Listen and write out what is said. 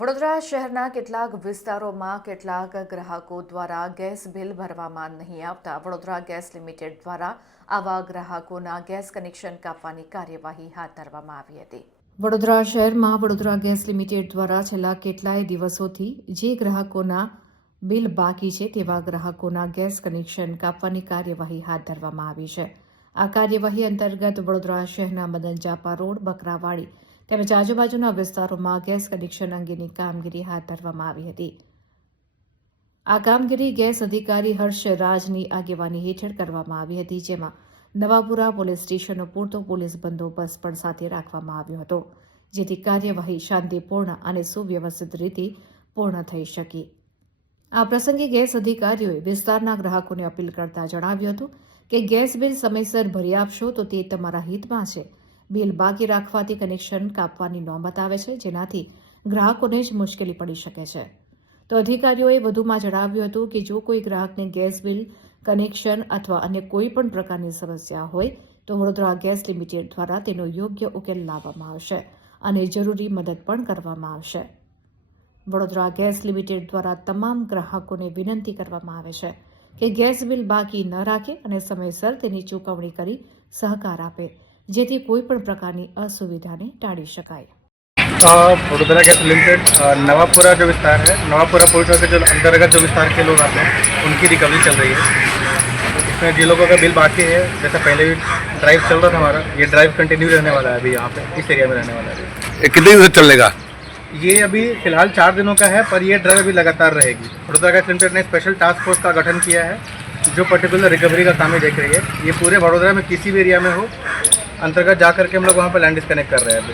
વડોદરા શહેરના કેટલાક વિસ્તારોમાં કેટલાક ગ્રાહકો દ્વારા ગેસ બિલ ભરવામાં નહીં આવતા વડોદરા ગેસ લિમિટેડ દ્વારા આવા ગ્રાહકોના ગેસ કનેક્શન કાપવાની કાર્યવાહી હાથ ધરવામાં આવી હતી। વડોદરા શહેરમાં વડોદરા ગેસ લિમિટેડ દ્વારા છેલ્લા કેટલાય દિવસોથી જે ગ્રાહકોના બિલ બાકી છે તેવા ગ્રાહકોના ગેસ કનેક્શન કાપવાની કાર્યવાહી હાથ ધરવામાં આવી છે। આ કાર્યવાહી અંતર્ગત વડોદરા શહેરના મદન ચાપા રોડ, બકરાવાડી તેમજ આજુબાજુના વિસ્તારોમાં ગેસ કનેક્શન અંગેની કામગીરી હાથ ધરવામાં આવી હતી। આ કામગીરી ગેસ અધિકારી હર્ષ રાજની આગેવાની હેઠળ કરવામાં આવી હતી, જેમાં નવાપુરા પોલીસ સ્ટેશનનો પૂરતો પોલીસ બંદોબસ્ત પણ સાથે રાખવામાં આવ્યો હતો, જેથી કાર્યવાહી શાંતિપૂર્ણ અને સુવ્યવસ્થિત રીતે પૂર્ણ થઈ શકી। આ પ્રસંગે ગેસ અધિકારીઓએ વિસ્તારના ગ્રાહકોને અપીલ કરતા જણાવ્યું હતું કે ગેસ બિલ સમયસર ભરી આપશો તો તે તમારા હિતમાં છે। બિલ બાકી રાખવાથી કનેક્શન કાપવાની નોબત આવે છે, જેનાથી ગ્રાહકોને જ મુશ્કેલી પડી શકે છે। તો અધિકારીઓએ વધુમાં જણાવ્યું હતું કે જો કોઈ ગ્રાહકને ગેસ બિલ, કનેક્શન અથવા અન્ય કોઈ પણ પ્રકારની સમસ્યા હોય તો વડોદરા ગેસ લિમિટેડ દ્વારા તેનો યોગ્ય ઉકેલ લાવવામાં આવશે અને જરૂરી મદદ પણ કરવામાં આવશે। વડોદરા ગેસ લિમિટેડ દ્વારા તમામ ગ્રાહકોને વિનંતી કરવામાં આવે છે કે ગેસ બિલ બાકી ન રાખે અને સમયસર તેની ચૂકવણી કરી સહકાર આપે, જેથી કોઈ પણ પ્રકારની असुविधाને टाળી શકાય। वडोदरा गैस लिमिटेड नवापुरा जो विस्तार है, नवापुरा पुलिस के जो अंतर्गत जो विस्तार के लोग आते हैं उनकी रिकवरी चल रही है। इसमें जिन लोगों का बिल बाकी है, जैसा पहले भी ड्राइव चल रहा था हमारा, ये ड्राइव कंटिन्यू रहने वाला है। अभी यहाँ पे इस एरिया में रहने वाला है। ये कितने दिन से चलेगा? ये अभी फिलहाल 4 दिनों का है, पर ये ड्राइव अभी लगातार रहेगी। वडोदरा गैस लिमिटेड ने स्पेशल टास्क फोर्स का गठन किया है जो पर्टिकुलर रिकवरी का काम ही देख रही है। ये पूरे वडोदरा में किसी भी एरिया में हो, अंतर्गत जा करके हम लोग वहाँ पर लैंड डिस्कनेक्ट कर रहे हैं।